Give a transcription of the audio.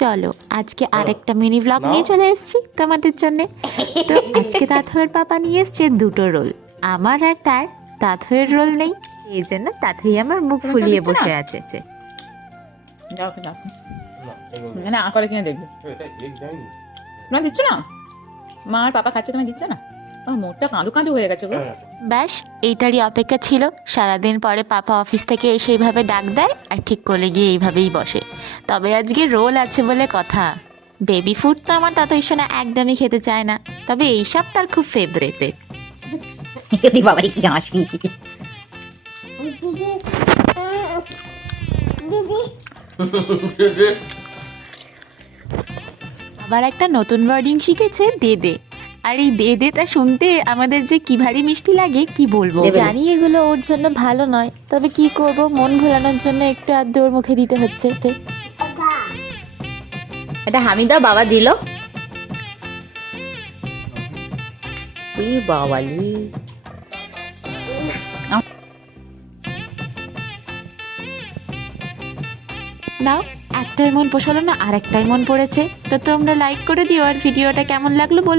চলো আজকে আরেকটা মিনি ব্লগ নিয়ে চলে এসেছি তোমাদের জন্য। তো আজকে তাথয়ের পাপা নিয়ে এসছে দুটো রোল, আমার আর তার। তাথয়ের রোল নেই, এই জন্য তাথই আমার মুখ ফুলিয়ে বসে আছে। যাও যাও এখানে আ করে কিনে দেখবে তোমার দিচ্ছ না, মা আর পাপা খাচ্ছে, তুমি দিচ্ছ না। মোটটা কাঁদু কাঁদু হয়ে গেছে গো। ব্যাস এইটারই অপেক্ষা ছিল। সারাদিন পরে পাপা অফিস থেকে এসে এইভাবে ডাক দেয় আর ঠিক কোলে গিয়ে এইভাবেই বসে। তবে আজকে রোল আছে বলে কথা। বেবি ফুড তো আমার তাতই সোনা একদমই খেতে চায় না, তবে এইসব তার খুব ফেভারিট। বাবারে কি হাসি। আবার একটা নতুন ওয়ার্ডিং শিখেছে দেদে। আর এই দেদেটা শুনতে আমাদের যে কি ভারী মিষ্টি লাগে কি বলবো। জানি এগুলো ওর জন্য ভালো নয়, তবে কি করব, মন ভোলানোর জন্য একটু আধটু ওর মুখে দিতে হচ্ছে। এটা হামিদা বাবা দিল। বাবালি নাও, একটাই মন পোষালো না আর একটাই মন পড়েছে। তো তোমরা লাইক করে দিও আর ভিডিওটা কেমন লাগলো বলো।